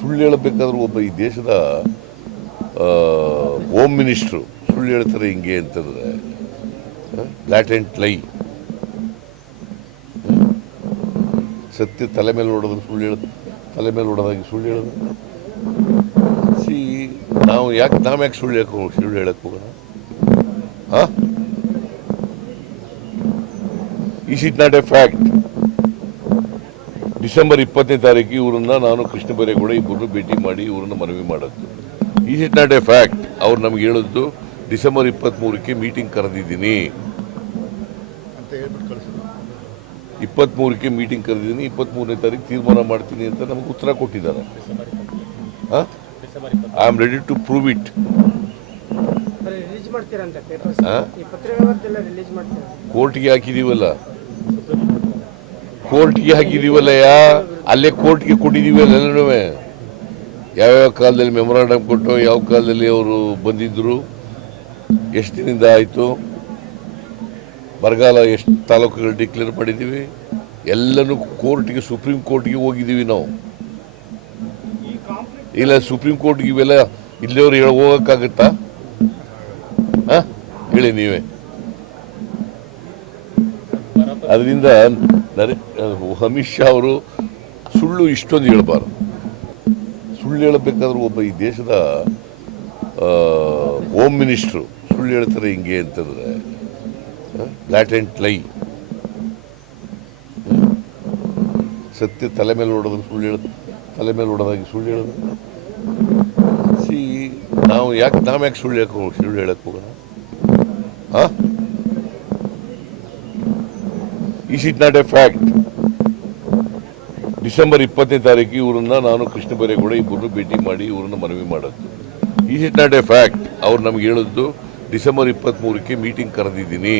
ಸುಳ್ಳು ಹೇಳಬೇಕಾದ್ರೂ ಒಬ್ಬ ಈ ದೇಶದ ಹೋಮ್ ಮಿನಿಸ್ಟ್ರು ಸುಳ್ಳು ಹೇಳ್ತಾರೆ ಹಿಂಗೆ ಅಂತಂದ್ರೆ ಲ್ಯಾಟೆಂಟ್ ಲೈ ಸತ್ಯ ತಲೆ ಮೇಲೆ ಹೊಡೆದ್ರೆ ಸುಳ್ಳು ಹೇಳ, ತಲೆ ಮೇಲೆ ಹೊಡೆದಾಗಿ ಸುಳ್ಳು ಹೇಳೋದು. ಸಿ, ನಾವು ಯಾಕೆ ನಾವು ಯಾಕೆ ಸುಳ್ಳು ಹೇಳಕ್ಕೆ ಹೋಗ್- ಸುಳ್ಳು ಹೇಳಕ್ಕೆ ಹೋಗೋಣ? ಹಾಂ? Is it not a fact December ಇಪ್ಪತ್ತನೇ ತಾರೀಕು ಇವರನ್ನ ನಾನು ಕೃಷ್ಣ ಬೈರೇಗೌಡ ಇಬ್ಬರನ್ನು ಭೇಟಿ ಮಾಡಿ ಇವರನ್ನು ಮನವಿ ಮಾಡೋದು is it not a fact. ಅವ್ರು ನಮ್ಗೆ ಹೇಳಿದ್ದು ಡಿಸೆಂಬರ್ ಇಪ್ಪತ್ತ್ಮೂರಕ್ಕೆ ಮೀಟಿಂಗ್ ಕರೆದಿದ್ದೀನಿ. ಅಂತ ಹೇಳ್ಬಿಟ್ಟು ಕಳಿಸಿದ್ರು. ಇಪ್ಪತ್ತ್ಮೂರಕ್ಕೆ ಮೀಟಿಂಗ್ ಕರೆದಿದ್ದೀನಿ ಇಪ್ಪತ್ತ್ಮೂರನೇ ತಾರೀಕು ತೀರ್ಮಾನ ಮಾಡ್ತೀನಿ ಅಂತ ನಮ್ಗೆ ಉತ್ತರ ಕೊಟ್ಟಿದ್ದಾರೆ. ಹಾಂ? I am ready to prove it ಕೋರ್ಟ್ಗೆ ಮಾಡ್ತೀರಂತ ಕೋರ್ಟ್ಗೆ ಹಾಕಿದೀವಲ್ಲ ಯಾ ಅಲ್ಲೇ ಕೋರ್ಟ್ಗೆ ಕೊಟ್ಟಿದ್ದೀವಿ ಎಲ್ಲನೂ ಯಾವ್ಯಾವ ಕಾಲದಲ್ಲಿ ಮೆಮೊರಾಂಡಮ್ ಕೊಟ್ಟು ಯಾವ ಕಾಲದಲ್ಲಿ ಅವರು ಬಂದಿದ್ದರು ಎಷ್ಟು ದಿನದಿಂದ ಆಯಿತು? ಬರಗಾಲ ಎಷ್ಟು ತಾಲೂಕುಗಳು ಡಿಕ್ಲೇರ್ ಮಾಡಿದ್ದೀವಿ? ಎಲ್ಲನೂ ಕೋರ್ಟ್ಗೆ, ಸುಪ್ರೀಂ ಕೋರ್ಟ್ಗೆ ಹೋಗಿದ್ದೀವಿ ನಾವು. ಇಲ್ಲ, ಸುಪ್ರೀಂ ಕೋರ್ಟ್ಗೆ ಇವೆಲ್ಲ ಇಲ್ಲಿಯವ್ರು ಹೇಳಿ ಹೋಗೋಕ್ಕಾಗತ್ತಾ? ಹಾಂ? ಹೇಳಿ ನೀವೇ. ಅದರಿಂದ ನರೆ ಅಮಿತ್ ಶಾ ಅವರು ಸುಳ್ಳು ಇಷ್ಟೊಂದು ಹೇಳಬಾರ್ದು. ಸುಳ್ಳು ಹೇಳಬೇಕಾದ್ರೂ ಒಬ್ಬ ಈ ದೇಶದ ಹೋಮ್ ಮಿನಿಸ್ಟ್ರು ಸುಳ್ಳು ಹೇಳ್ತಾರೆ ಹಿಂಗೆ ಅಂತಂದರೆ ಅಂತಂದ್ರೆ ಆ್ಯಂಡ್ ಲೈ ಸತ್ಯ ತಲೆ ಮೇಲೆ ಹೊಡೆದ್ರೆ ಸುಳ್ಳು ಹೇಳ ತಲೆ ಮೇಲೆ ಹೊಡೆದಾಗಿ ಸುಳ್ಳು ಹೇಳೋದು. ಸಿ ನಾವು ಯಾಕೆ ನಾವು ಯಾಕೆ ಸುಳ್ಳು ಹೇಳಕ್ಕೆ ಸುಳ್ಳು ಹೇಳಕ್ಕೆ ಹೋಗೋಣ? ಹಾಂ? Is it not a fact December ಇಪ್ಪತ್ತನೇ ತಾರೀಕು ಇವರನ್ನ ನಾನು ಕೃಷ್ಣ ಬೈರೇಗೌಡ ಇಬ್ಬರನ್ನು ಭೇಟಿ ಮಾಡಿ ಇವ್ರನ್ನ ಮನವಿ ಮಾಡೋದು is it not a fact ಅವ್ರು ನಮ್ಗೆ ಹೇಳಿದ್ದು ಡಿಸೆಂಬರ್ ಇಪ್ಪತ್ತ್ಮೂರಕ್ಕೆ ಮೀಟಿಂಗ್ ಕರೆದಿದ್ದೀನಿ.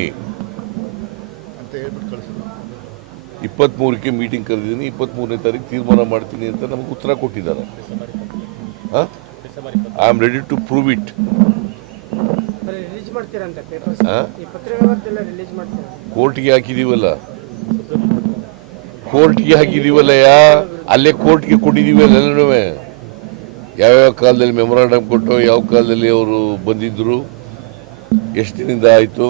ಅಂತ ಹೇಳ್ಬಿಟ್ಟು ಕಳಿಸಿದ್ರು. ಇಪ್ಪತ್ತ್ಮೂರಕ್ಕೆ ಮೀಟಿಂಗ್ ಕರೆದಿದ್ದೀನಿ ಇಪ್ಪತ್ತ್ಮೂರನೇ ತಾರೀಕು ತೀರ್ಮಾನ ಮಾಡ್ತೀನಿ ಅಂತ ನಮ್ಗೆ ಉತ್ತರ ಕೊಟ್ಟಿದ್ದಾರೆ. ಹಾಂ? I am ready to prove it ಕೋರ್ಟ್ಗೆ ಹಾಕಿದೀವಲ್ಲ? ಕೋರ್ಟ್ಗೆ ಹಾಕಿದೀವಲ್ಲ ಯಾ ಅಲ್ಲೇ ಕೋರ್ಟ್ಗೆ ಕೊಟ್ಟಿದೀವಿ ಎಲ್ಲನೂ ಯಾವ್ಯಾವ ಕಾಲದಲ್ಲಿ ಮೆಮೊರಾಂಡಮ್ ಕೊಟ್ಟು ಯಾವ ಕಾಲದಲ್ಲಿ ಅವರು ಬಂದಿದ್ದರು ಎಷ್ಟು ದಿನದಿಂದ ಆಯಿತು?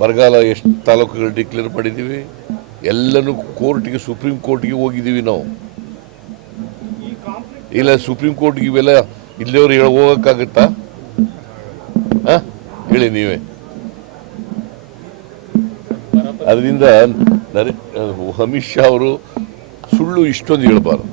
ಬರಗಾಲ ಎಷ್ಟು ತಾಲೂಕುಗಳು ಡಿಕ್ಲೇರ್ ಮಾಡಿದ್ದೀವಿ? ಎಲ್ಲನೂ ಕೋರ್ಟ್ಗೆ, ಸುಪ್ರೀಂ ಕೋರ್ಟ್ಗೆ ಹೋಗಿದ್ದೀವಿ ನಾವು. ಇಲ್ಲ, ಸುಪ್ರೀಂ ಕೋರ್ಟ್ಗೆ ಇವೆಲ್ಲ ಇಲ್ಲಿಯವರು ಹೇಳ ಹೋಗೋಕ್ಕಾಗತ್ತಾ? ಹಾಂ? ಹೇಳಿ ನೀವೇ. ಅದರಿಂದ ನರೇ ಅಮಿತ್ ಶಾ ಅವರು ಸುಳ್ಳು ಇಷ್ಟೊಂದು ಹೇಳಬಾರ್ದು.